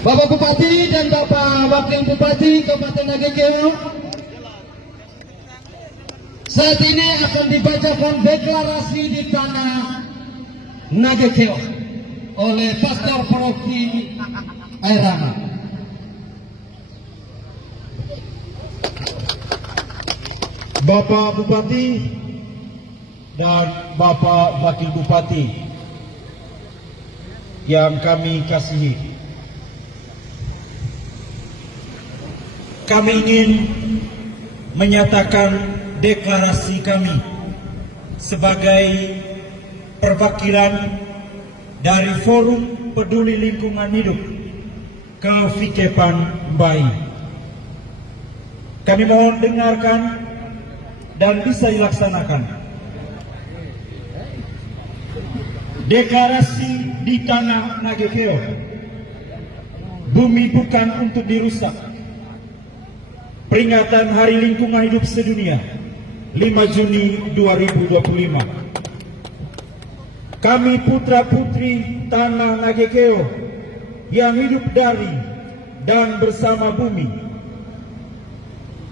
Bapak Bupati dan Bapak Wakil Bupati Kabupaten Nagekeo, saat ini akan dibacakan deklarasi di tanah Nagekeo oleh Pastor Paroki Airana. Bapak Bupati dan Bapak Wakil Bupati yang kami kasihi, kami ingin menyatakan deklarasi kami sebagai perwakilan dari Forum Peduli Lingkungan Hidup ke Vikepan Mbai. Kami mohon dengarkan dan bisa dilaksanakan. Deklarasi di tanah Nagekeo. Bumi bukan untuk dirusak. Peringatan Hari Lingkungan Hidup Sedunia 5 Juni 2025. Kami putra-putri tanah Nagekeo yang hidup dari dan bersama bumi.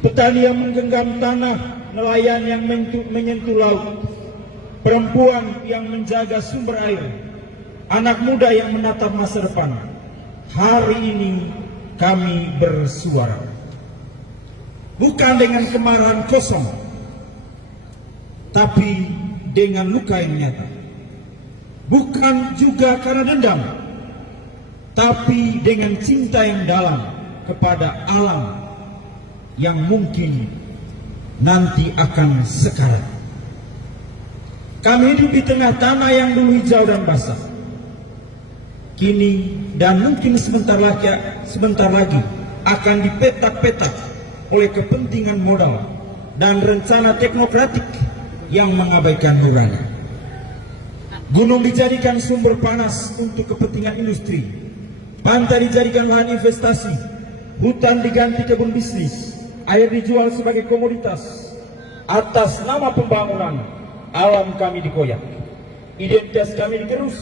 Petani yang menggenggam tanah, nelayan yang menyentuh laut, perempuan yang menjaga sumber air, anak muda yang menatap masa depan. Hari ini kami bersuara. Bukan dengan kemarahan kosong, tapi dengan luka yang nyata. Bukan juga karena dendam, tapi dengan cinta yang dalam kepada alam yang mungkin nanti akan sekarat. Kami hidup di tengah tanah yang dulu hijau dan basah. Kini dan mungkin sebentar lagi akan dipetak-petak oleh kepentingan modal dan rencana teknokratik yang mengabaikan nurani. Gunung dijadikan sumber panas untuk kepentingan industri, pantai dijadikan lahan investasi, hutan diganti kebun bisnis, air dijual sebagai komoditas. Atas nama pembangunan, alam kami dikoyak, identitas kami digerus,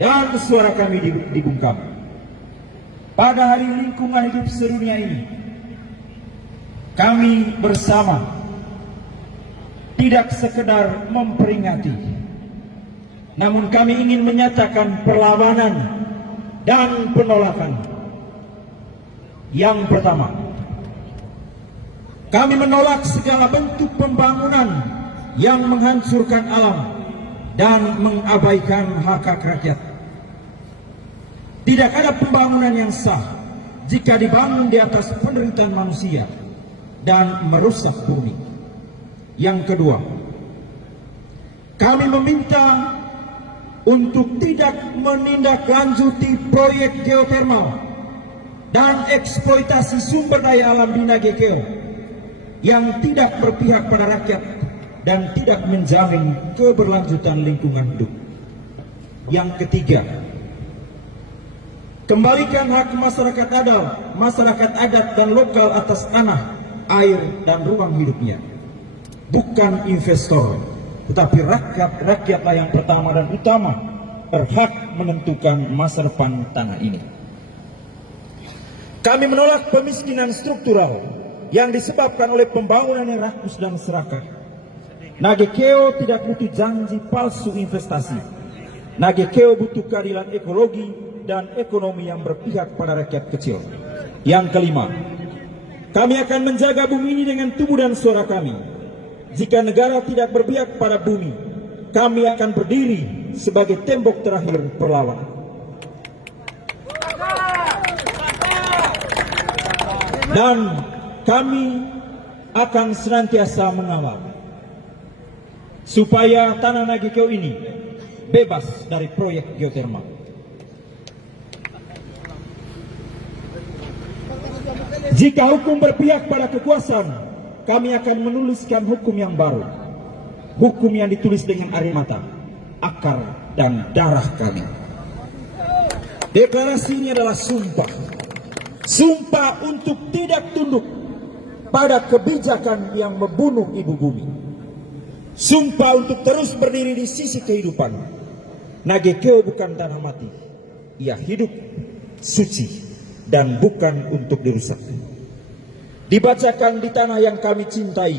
dan suara kami dibungkam. Pada Hari Lingkungan Hidup Sedunia ini, kami bersama tidak sekedar memperingati, namun kami ingin menyatakan perlawanan dan penolakan. Yang pertama, kami menolak segala bentuk pembangunan yang menghancurkan alam dan mengabaikan hak-hak rakyat. Tidak ada pembangunan yang sah jika dibangun di atas penderitaan manusia dan merusak bumi. Yang kedua, kami meminta untuk tidak menindaklanjuti proyek geotermal dan eksploitasi sumber daya alam di Nagekeo yang tidak berpihak pada rakyat dan tidak menjamin keberlanjutan lingkungan hidup. Yang ketiga, kembalikan hak masyarakat adat dan lokal atas tanah, air, dan ruang hidupnya. Bukan investor, tetapi rakyatlah yang pertama dan utama berhak menentukan masa depan tanah ini. Kami menolak pemiskinan struktural yang disebabkan oleh pembangunan yang rakus dan serakah. Nagekeo tidak butuh janji palsu investasi. Nagekeo butuh keadilan ekologi dan ekonomi yang berpihak pada rakyat kecil. Yang kelima, kami akan menjaga bumi ini dengan tubuh dan suara kami. Jika negara tidak berpihak pada bumi, kami akan berdiri sebagai tembok terakhir perlawanan. Dan kami akan senantiasa mengawal supaya tanah Nagekeo ini bebas dari proyek geotermal. Jika hukum berpihak pada kekuasaan, kami akan menuliskan hukum yang baru. Hukum yang ditulis dengan air mata, akar, dan darah kami. Deklarasi ini adalah sumpah. Sumpah untuk tidak tunduk pada kebijakan yang membunuh ibu bumi. Sumpah untuk terus berdiri di sisi kehidupan. Nagekeo bukan tanah mati. Ia hidup, suci, dan bukan untuk dirusak. Dibacakan di tanah yang kami cintai,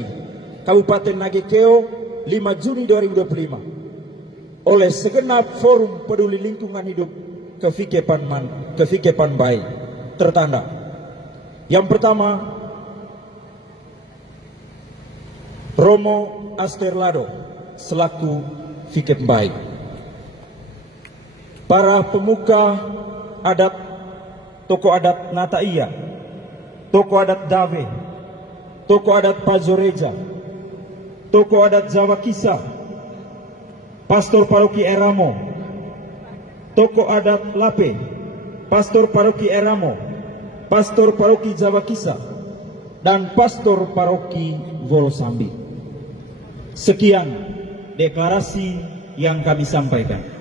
Kabupaten Nagekeo, 5 Juni 2025, oleh segenap Forum Peduli Lingkungan Hidup Kefikepan Bay, tertanda. Yang pertama, Romo Asterlado selaku Fikep Bay. Para pemuka adat, tokoh adat Nataiya, tokoh adat Dave, tokoh adat Pazoreja, tokoh adat Jawa Kisah, pastor paroki Eramo, tokoh adat Lape, pastor paroki Eramo, pastor paroki Jawa Kisah, dan pastor paroki Wolosambi. Sekian deklarasi yang kami sampaikan.